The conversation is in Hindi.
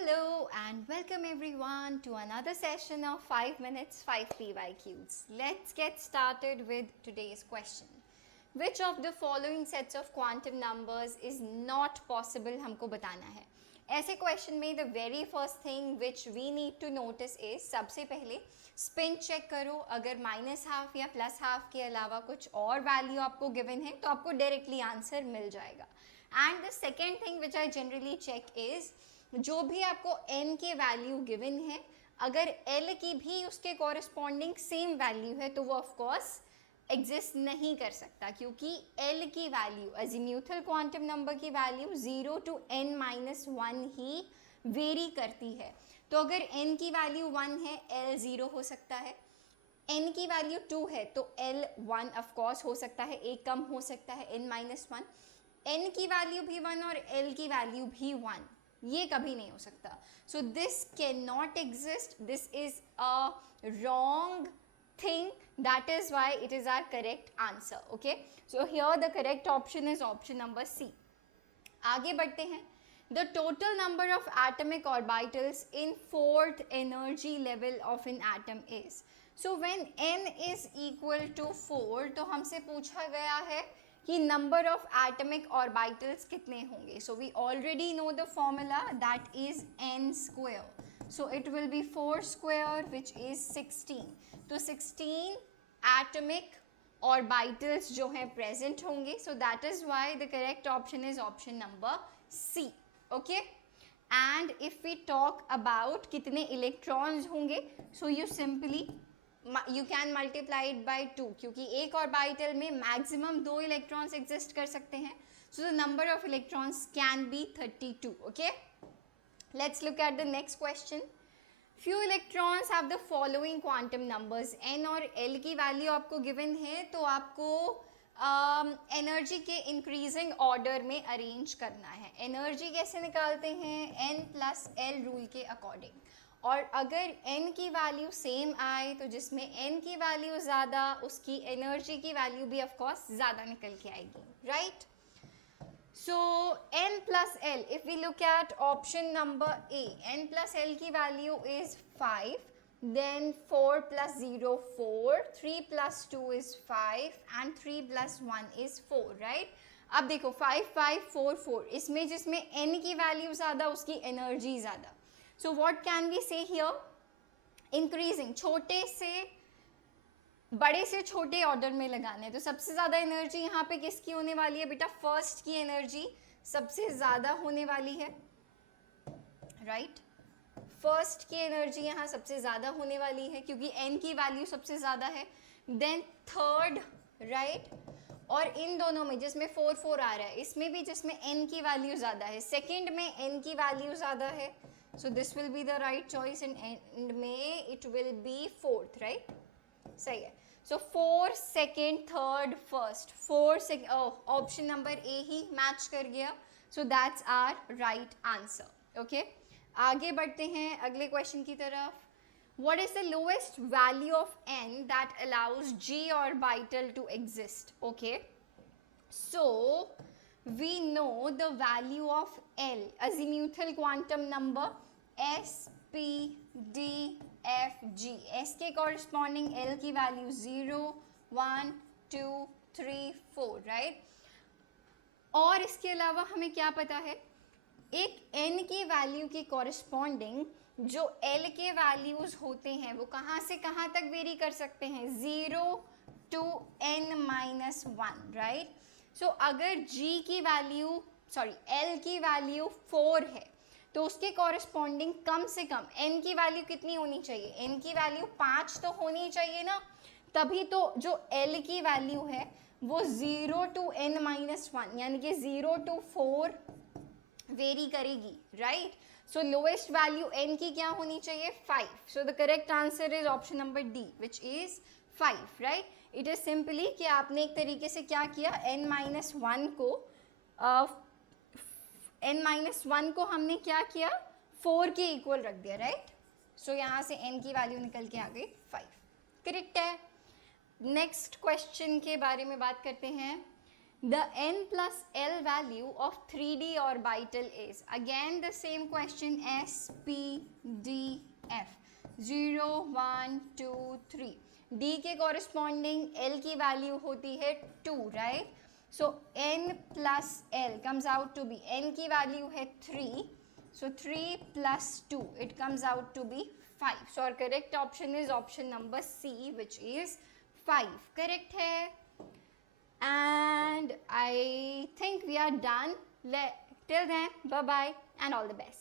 Hello and welcome everyone to another session of 5 minutes 5 PYQs. Let's get started with today's question. Which of the following sets of quantum numbers is not possible हमको बताना है. ऐसे क्वेश्चन में the very first thing which we need to notice is सबसे पहले स्पिन चेक करो. अगर -½ या +½ के अलावा कुछ और वैल्यू आपको गिवन है तो आपको डायरेक्टली आंसर मिल जाएगा. And the second thing which I generally check is जो भी आपको n के वैल्यू गिवन है अगर l की भी उसके कॉरेस्पॉन्डिंग सेम वैल्यू है तो वो ऑफ कोर्स एग्जिस्ट नहीं कर सकता क्योंकि l की वैल्यू अजीम्यूथल क्वांटम नंबर की value 0 to n-1 he very करती है. तो अगर n की वैल्यू 1 है l 0 हो सकता है, n की वैल्यू 2 है तो l 1 ऑफ कोर्स हो सकता है, एक कम हो सकता है n-1, n की वैल्यू भी 1 और l की वैल्यू भी 1, ये कभी नहीं हो सकता. So this can not exist, this is a wrong thing, that is why it is our correct answer. Okay, so here the correct option is option number C. आगे बढ़ते हैं. The total number of atomic orbitals in fourth energy level of an atom is. So when n is equal to 4 तो हमसे पूछा गया है कि नंबर ऑफ एटमिक ऑर्बिटल्स कितने होंगे. So we already know the formula that is n square. So it will be 4 square which is 16. तो 16 एटमिक ऑर्बिटल्स जो हैं प्रेजेंट होंगे. So that is why the correct option is option number C. Okay, and if we talk about कितने इलेक्ट्रॉन्स होंगे so you simply you can multiply it by 2 क्योंकि एक ऑर्बिटल में मैक्सिमम 2 इलेक्ट्रॉन्स एग्जिस्ट कर सकते हैं. So the number of electrons can be 32. Okay, let's look at the next question. Few electrons have the following quantum numbers. n और l की वैल्यू आपको गिवन है तो आपको एनर्जी के इंक्रीजिंग ऑर्डर में अरेंज करना है. एनर्जी कैसे निकालते हैं? n+l रूल के अकॉर्डिंग. और अगर n की वैल्यू सेम आए तो जिसमें n की वैल्यू ज़्यादा उसकी एनर्जी की वैल्यू भी ऑफ कोर्स ज़्यादा निकल के आएगी. Right, so n+l, if we look at option number A, n+l की value is 5, then 4 + 0 4, 3 + 2 is 5 and 3 + 1 is 4. Right, अब देखो 5 5 4 4, इसमें जिसमें n की वैल्यू ज़्यादा उसकी एनर्जी ज़्यादा. So what can we say here? Increasing, छोटे से बड़े से छोटे ऑर्डर में लगाने हैं. तो सबसे ज़्यादा एनर्जी यहाँ पे किसकी होने वाली है बेटा? फर्स्ट की एनर्जी सबसे ज़्यादा होने वाली है. राइट, फर्स्ट की एनर्जी यहाँ सबसे ज़्यादा होने वाली है क्योंकि n की वैल्यू सबसे ज़्यादा है. देन थर्ड, राइट, और इन दोनों में जिसमें 4 4 आ रहा है इसमें भी जिसमें n की वैल्यू ज़्यादा है, सेकेंड में n की वैल्यू ज़्यादा है. So this will be the right choice and end में it will be fourth. Right, सही है. So 4 second third first 4 second, option number A he match कर गया. So that's our right answer. Okay, आगे बढ़ते हैं अगले क्वेश्चन की तरफ. What is the lowest value of n that allows g orbital to exist? Okay, so we know the value of L, azimuthal quantum number S, P, D, F, G. S के corresponding L की वैल्यू 0 1 2 3 4. राइट, और इसके अलावा हमें क्या पता है? एक n की वैल्यू की corresponding जो L के वैल्यूज होते हैं वो कहाँ से कहाँ तक वेरी कर सकते हैं? 0 to n-1. राइट, सो अगर G की वैल्यू L की वैल्यू 4 है तो उसके कॉरेस्पॉन्डिंग कम से कम n की वैल्यू कितनी होनी चाहिए? n की वैल्यू 5 तो होनी चाहिए ना, तभी तो जो L की वैल्यू है वो 0 to n-1 यानी कि 0 to 4 वेरी करेगी. राइट, सो लोएस्ट वैल्यू n की क्या होनी चाहिए? 5. So the correct answer is option number D which is 5. Right, it is simply कि आपने एक तरीके से क्या किया, n-1 को हमने क्या किया? 4 के इक्वल रख दिया. राइट, सो यहाँ से n की वैल्यू निकल के आ गई 5. करेक्ट है. नेक्स्ट क्वेश्चन के बारे में बात करते हैं. the n plus L value of 3D orbital is? Again the same question, S, P, D, F. 0, 1, 2, 3. D के corresponding L की value होती है 2, right? So n plus L comes out to be, n की value है 3, so 3 plus 2, it comes out to be 5. So our correct option is option number C, which is 5. Correct है. And I think we are done. Till then, bye bye and all the best.